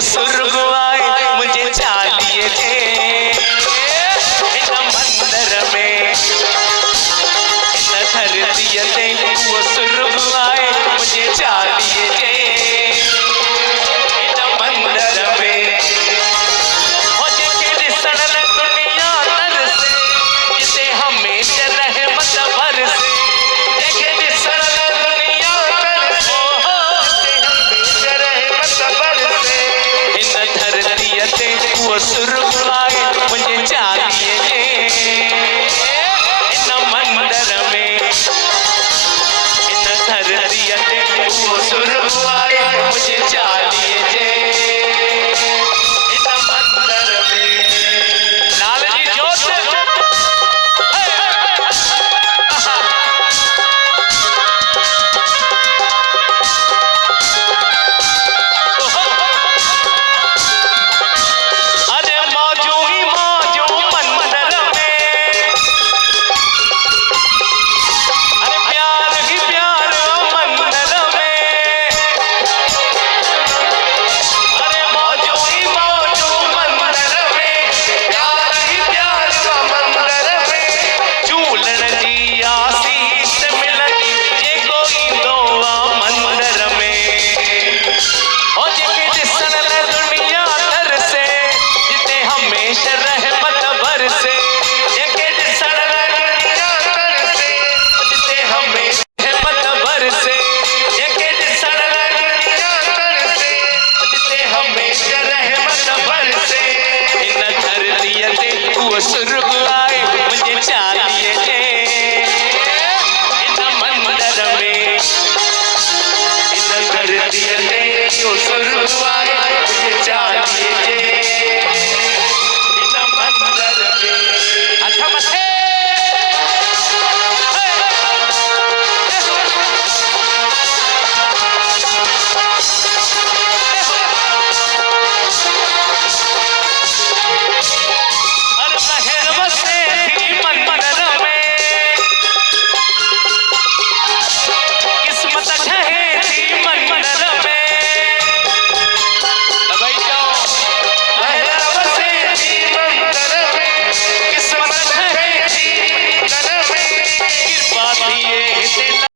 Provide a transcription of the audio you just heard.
वो सुर्ग आए मुझे चालिए थे इन मंदिर में इन धरती ते वो सुर्ग आए मुझे चालिए थे इन मंदिर में हो जेके ॾिसण लाइ दुनिया तरसे जिते हमेशा रहमत बरसे जेके ॾिसण लाइ दुनिया तरसे जिते हमेशा रहमत बरसे इन धरतीअ ते वो सुर्ग आए मुझे चालिए थे इन मंदिर में इन धरतीअ ते वो सुर्ग आए मुझे चालिए थे इन मंदिर में लाल जी जोत अरे मौजू ही मौजू मंदिर में अरे प्यार ही प्यार मंदिर में अरे मौजू ही मौजू मंदिर में प्यार ही प्यार मंदिर में झूलण जी आसीस मिलंदी जेको ईंदो आ मंदिर में हो जेके ॾिसण लाइ दुनिया तरसे जिते हमेशा रहमत बरसे जेके ॾिसण लाइ दुनिया तरसे जिते हमेशा रहमत बरसे जेके ॾिसण लाइ दुनिया तरसे जिते हमेशा रहमत बरसे इन धरतीअ ते उहो सुर्ग आए मुंहिंजे चालीहे ते इन मंदिर में इन धरतीअ ते उहो सुर्ग